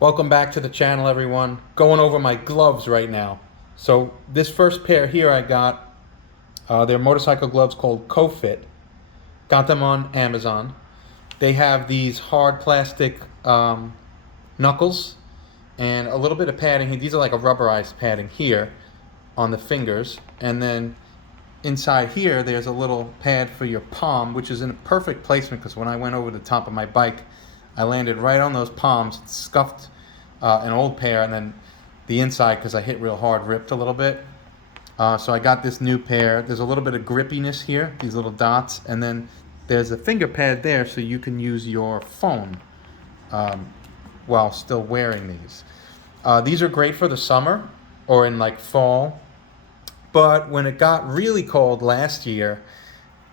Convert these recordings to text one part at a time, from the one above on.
Welcome back to the channel, everyone. Going over my gloves right now. So this first pair here I got, they're motorcycle gloves called CoFit. Got them on Amazon. They have these hard plastic knuckles and a little bit of padding. These are like a rubberized padding here on the fingers. And then inside here, there's a little pad for your palm, which is in a perfect placement because when I went over the top of my bike, I landed right on those palms, scuffed an old pair, and then the inside, because I hit real hard, ripped a little bit. So I got this new pair. There's a little bit of grippiness here, these little dots, and then there's a finger pad there so you can use your phone while still wearing these. These are great for the summer or in like fall, but when it got really cold last year,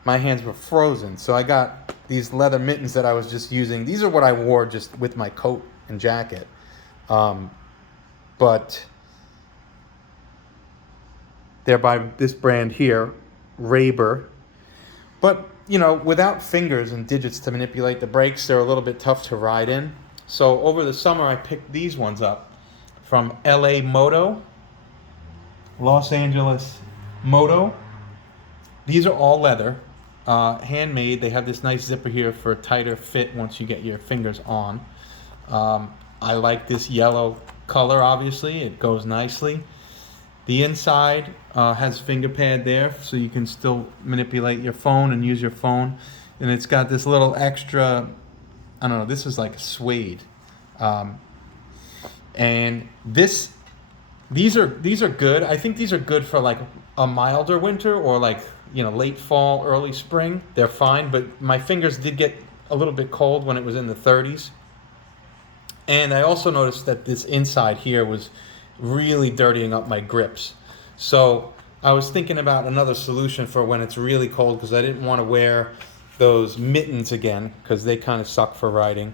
my hands were frozen. So I got these leather mittens that I was just using. These are what I wore just with my coat and jacket. But they're by this brand here, Raber. But, you know, without fingers and digits to manipulate the brakes, they're a little bit tough to ride in. So over the summer, I picked these ones up from LA Moto, Los Angeles Moto. These are all leather. Handmade. They have this nice zipper here for a tighter fit once you get your fingers on. I like this yellow color, obviously. It goes nicely. The inside has finger pad there, so you can still manipulate your phone and use your phone. And it's got this little extra, I don't know, this is like a suede. And these are good. I think these are good for like a milder winter or like, you know, late fall, early spring. They're fine, but my fingers did get a little bit cold when it was in the 30s. And I also noticed that this inside here was really dirtying up my grips. So I was thinking about another solution for when it's really cold, because I didn't want to wear those mittens again because they kind of suck for riding.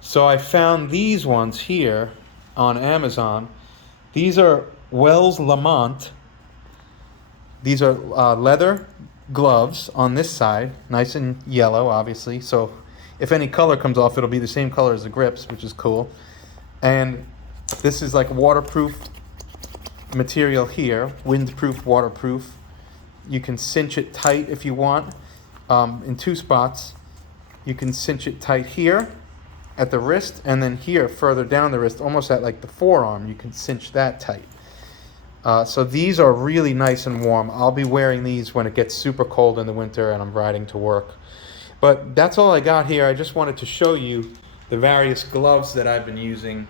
So I found these ones here on Amazon. These are Wells Lamont. These are leather gloves on this side, nice and yellow, obviously. So if any color comes off, it'll be the same color as the grips, which is cool. And this is like waterproof material here, windproof, waterproof. You can cinch it tight if you want in two spots. You can cinch it tight here at the wrist, and then here further down the wrist, almost at like the forearm, you can cinch that tight. So these are really nice and warm. I'll be wearing these when it gets super cold in the winter and I'm riding to work. But that's all I got here. I just wanted to show you the various gloves that I've been using.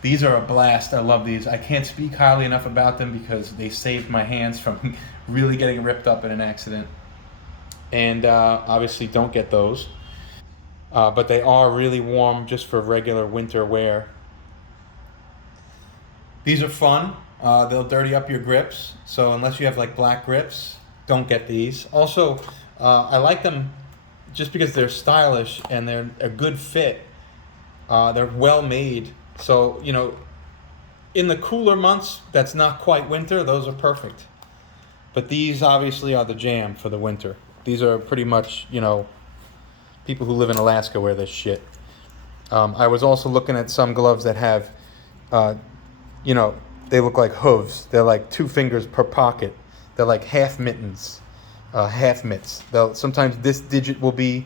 These are a blast. I love these. I can't speak highly enough about them because they saved my hands from really getting ripped up in an accident. And obviously don't get those. But they are really warm just for regular winter wear. These are fun. They'll dirty up your grips. So unless you have like black grips, don't get these. Also, I like them just because they're stylish and they're a good fit. They're well made. So, you know, in the cooler months, that's not quite winter, those are perfect. But these obviously are the jam for the winter. These are pretty much, you know, people who live in Alaska wear this shit. I was also looking at some gloves that have, you know, they look like hooves. They're like 2 fingers per pocket. They're like half mittens, half mitts. Sometimes this digit will be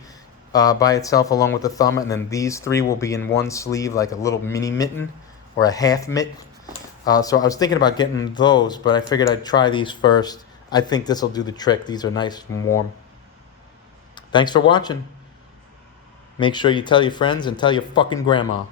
by itself along with the thumb, and then these 3 will be in one sleeve like a little mini mitten or a half mitt. So I was thinking about getting those, but I figured I'd try these first. I think this will do the trick. These are nice and warm. Thanks for watching. Make sure you tell your friends and tell your fucking grandma.